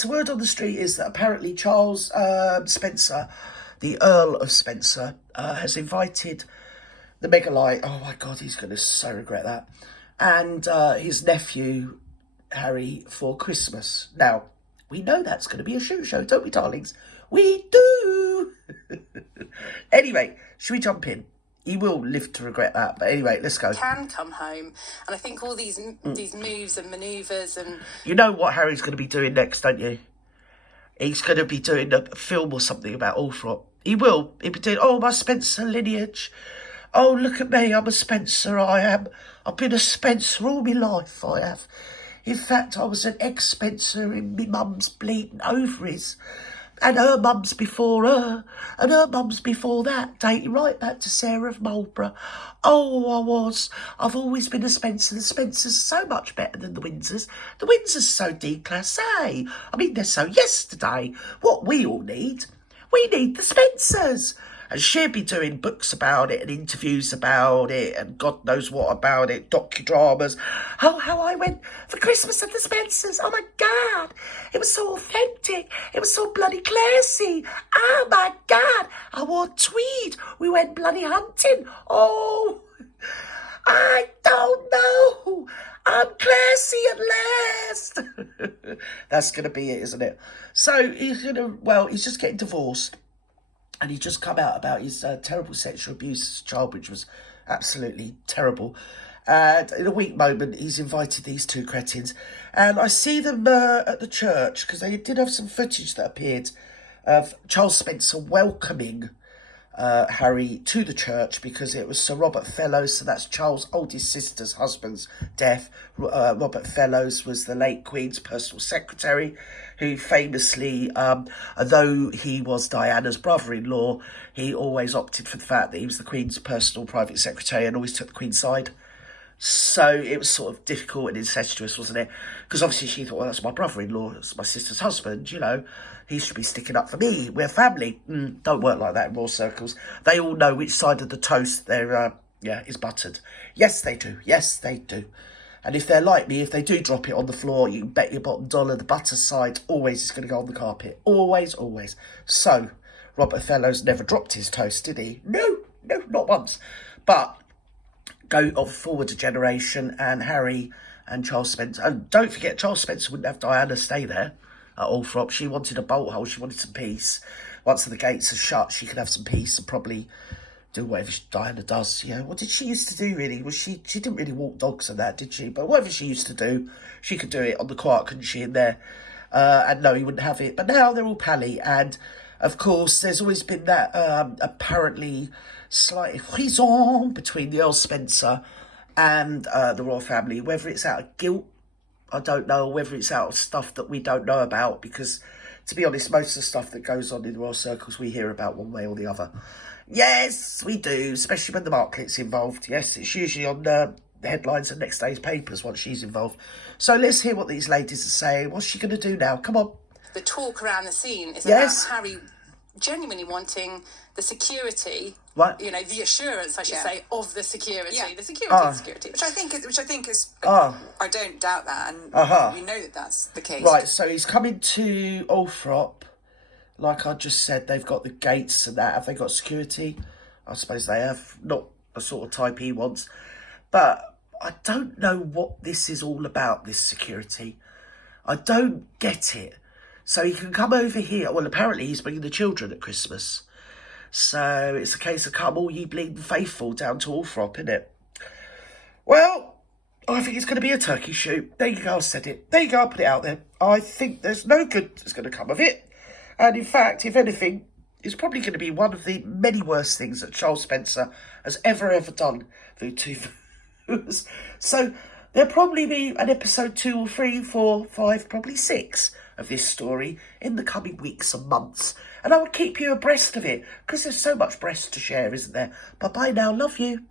The word on the street is that apparently Charles Spencer, the Earl of Spencer, has invited the Megalite, oh my God, he's going to so regret that, and his nephew, Harry, for Christmas. Now, we know that's going to be a shoot show, don't we, darlings? We do! Anyway, should we jump in? He will live to regret that, but anyway, let's go. Can come home, and I think all these moves and manoeuvres and... You know what Harry's going to be doing next, don't you? He's going to be doing a film or something about ALTHORP. He will. He'll be doing, oh, my Spencer lineage. Oh, look at me, I'm a Spencer, I am. I've been a Spencer all my life, I have. In fact, I was an ex-Spencer in my mum's bleeding ovaries. And her mum's before her, and her mum's before that, dating right back to Sarah of Marlborough. Oh, I was. I've always been a Spencer. The Spencers are so much better than the Windsors. The Windsors are so déclassé. I mean, they're so yesterday. What we all need, we need the Spencers. And she'll be doing books about it and interviews about it and God knows what about it, docudramas. Oh, how I went for Christmas at the Spencers. Oh, my God. It was so authentic. It was so bloody classy. Oh, my God. I wore tweed. We went bloody hunting. Oh, I don't know. I'm classy at last. That's going to be it, isn't it? So he's just getting divorced. And he just come out about his terrible sexual abuse as a child, which was absolutely terrible. And in a weak moment, he's invited these two cretins. And I see them at the church, because they did have some footage that appeared of Charles Spencer welcoming Harry to the church, because it was Sir Robert Fellows, so that's Charles' oldest sister's husband's death. Robert Fellows was the late Queen's personal secretary, who famously, though he was Diana's brother-in-law, he always opted for the fact that he was the Queen's personal private secretary and always took the Queen's side. So it was sort of difficult and incestuous, wasn't it? Because obviously she thought, well, that's my brother-in-law, that's my sister's husband, you know. He should be sticking up for me. We're family. Don't work like that in royal circles. They all know which side of the toast is buttered. Yes, they do. Yes, they do. And if they're like me, if they do drop it on the floor, you can bet your bottom dollar the butter side always is going to go on the carpet. Always, always. So, Robert Fellows never dropped his toast, did he? No, not once. But go forward a generation, and Harry and Charles Spencer. And don't forget, Charles Spencer wouldn't have Diana stay there at ALTHORP. She wanted a bolt hole. She wanted some peace. Once the gates are shut, she could have some peace and probably do whatever Diana does. You know, what did she used to do, really? She didn't really walk dogs and that, did she? But whatever she used to do, she could do it on the quiet, couldn't she, in there? And no, he wouldn't have it. But now they're all pally. And, of course, there's always been that apparently slight frisson between the Earl Spencer and the royal family. Whether it's out of guilt, I don't know, whether it's out of stuff that we don't know about. Because, to be honest, most of the stuff that goes on in the royal circles we hear about one way or the other. Yes, we do, especially when the market's involved. Yes, it's usually on the headlines of next day's papers once she's involved. So let's hear what these ladies are saying. What's she going to do now? Come on. The talk around the scene is about Harry genuinely wanting the security, right? You know, the assurance, I should say, of the security, the security, which I think is. I don't doubt that, and we know that that's the case. Right, so he's coming to ALTHORP. Like I just said, they've got the gates and that. Have they got security? I suppose they have. Not the sort of type he wants. But I don't know what this is all about, this security. I don't get it. So he can come over here. Well, apparently he's bringing the children at Christmas. So it's a case of come all ye bleeding faithful down to ALTHORP, isn't it? Well, I think it's going to be a turkey shoot. There you go, I said it. There you go, I put it out there. I think there's no good that's going to come of it. And in fact, if anything, it's probably going to be one of the many worst things that Charles Spencer has ever done through two viewers. So there'll probably be an episode 2 or 3, 4, 5, probably 6 of this story in the coming weeks and months. And I will keep you abreast of it, because there's so much breast to share, isn't there? Bye-bye now, love you.